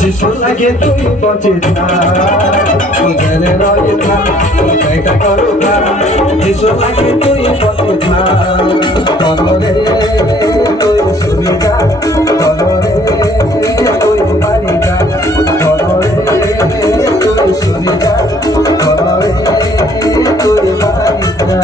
যিশু লাগে তুই বঁচে যা তুই জেনে রয়ে যা তুই জায়গা করো যা যিশু লাগে তুই বঁচে যা তলরে তুই সুবিধা তলরে তুই বাড়ি যা তলরে তুই সুবিধা তলরে তুই বাড়ি যা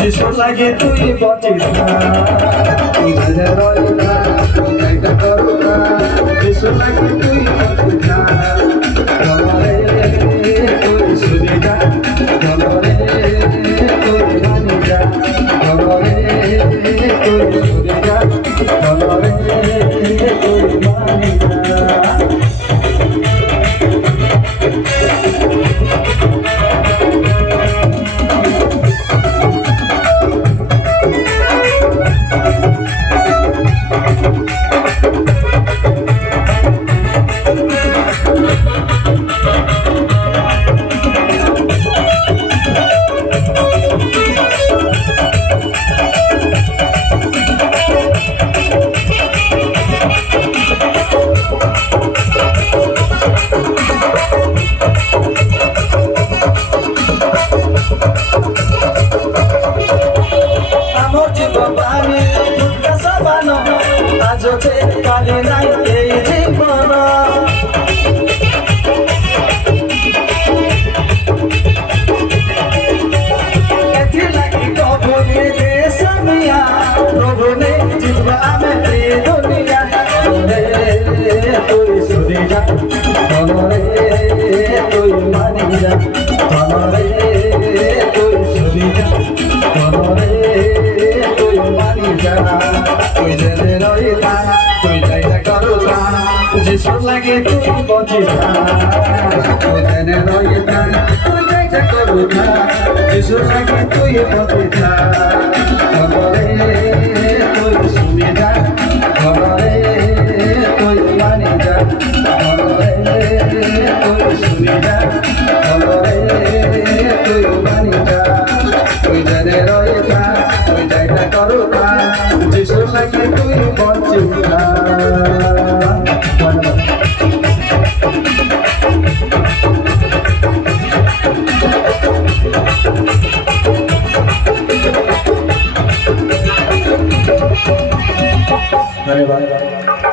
যিশু লাগে তুই বঁচে যা তুই জেনে রয়ে যা তুই জায়গা করো না যিশু লাগে তুই বঁচে যা তলরে তুই সুবিধা তলরে তুই মানি যা তলরে তুই সুবিধা তলরে তুই মানি যা আজকে কালে নাই এই জীবন এথিলাগি কবনে দেশমিয়া প্রভুনে জীবা আমি দুনিয়া তুই সুরি যা তলরে তুই মানি যা তলরে তুই সুরি যা তলরে তুই মানি যা তুই জেনে রয়ে যা তুই জায়গা করো যা যিশু লাগে তুই বঁচে যা তুই জেনে রয়ে যা তুই জায়গা করো যা যিশু লাগে তুই বঁচে যা তলরে তুই সুবিধা তলরে তুই মানি যা তলরে তুই সুবিধা তলরে তুই মানি যা তুই জেনে রয়ে যা তুই জায়গা করো যা যিশু লাগে তুই বঁচে যা ধন্যবাদ।